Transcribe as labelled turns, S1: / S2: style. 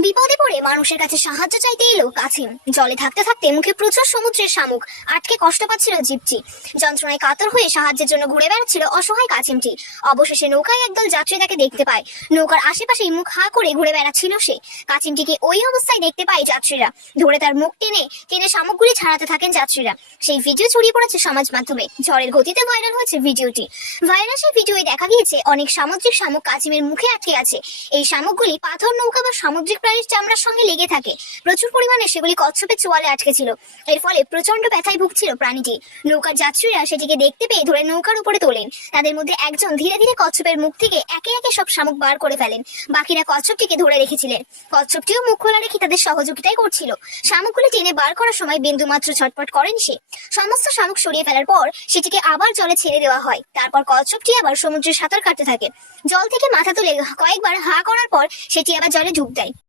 S1: বিপদে পড়ে মানুষের কাছে সাহায্য চাইতে এলো কাছিম জলে থাকতে থাকতে মুখে প্রচুর সমুদ্রের শামুক, আটকে কষ্ট পাচ্ছিল জীবটি। যন্ত্রণায় কাতর হয়ে সাহায্যের জন্য ঘুরে বেড়াচ্ছিল অসহায় কাছিমটি। অবশেষে নৌকায় একদল যাত্রী তাকে দেখতে পায়। নৌকার আশেপাশেই মুখ হা করে ঘুরে বেড়াচ্ছিল সে। কাছিমটিকে ওই অবস্থায় দেখতে পায় যাত্রীরা। ধরে তার মুখ টেনে টেনে শামুকগুলি ছাড়াতে থাকেন যাত্রীরা। সেই ভিডিও ছড়িয়ে পড়েছে সমাজ মাধ্যমে। ঝড়ের গতিতে ভাইরাল হয়েছে ভিডিওটি। ভাইরাল সেই ভিডিওয়ে দেখা গিয়েছে, অনেক সামুদ্রিক শামুক কাছিমের মুখে আটকে আছে। এই শামুকগুলি পাথর, নৌকা বা সামুদ্রিক প্রাণীর চামড়ার সঙ্গে লেগে থাকে। প্রচুর পরিমাণে সেগুলি কচ্ছপের চোয়ালে আটকে ছিল। এর ফলে প্রচণ্ড ব্যথায় ভুগছিল প্রাণীটি। নৌকার যাত্রীরা সেটিকে দেখতে পেয়ে ধরে নৌকার উপরে তোলেন। তাদের মধ্যে একজন ধীরে ধীরে কচ্ছপের মুখ থেকে একে একে সব শামুক বার করে ফেলেন। বাকিরা কচ্ছপটিকে ধরে রেখেছিলেন। কচ্ছপটিও মুখ খোলা রেখে তাদের সহযোগিতাই করছিল। শামুকগুলি টেনে বার করার সময় বিন্দু মাত্র ছটপট করেন সে। সমস্ত শামুক সরিয়ে ফেলার পর সেটিকে আবার জলে ছেড়ে দেওয়া হয়। তারপর কচ্ছপটি আবার সমুদ্রে সাঁতার কাটতে থাকে। জল থেকে মাথা তুলে কয়েকবার হা করার পর সেটি আবার জলে ডুব দেয়।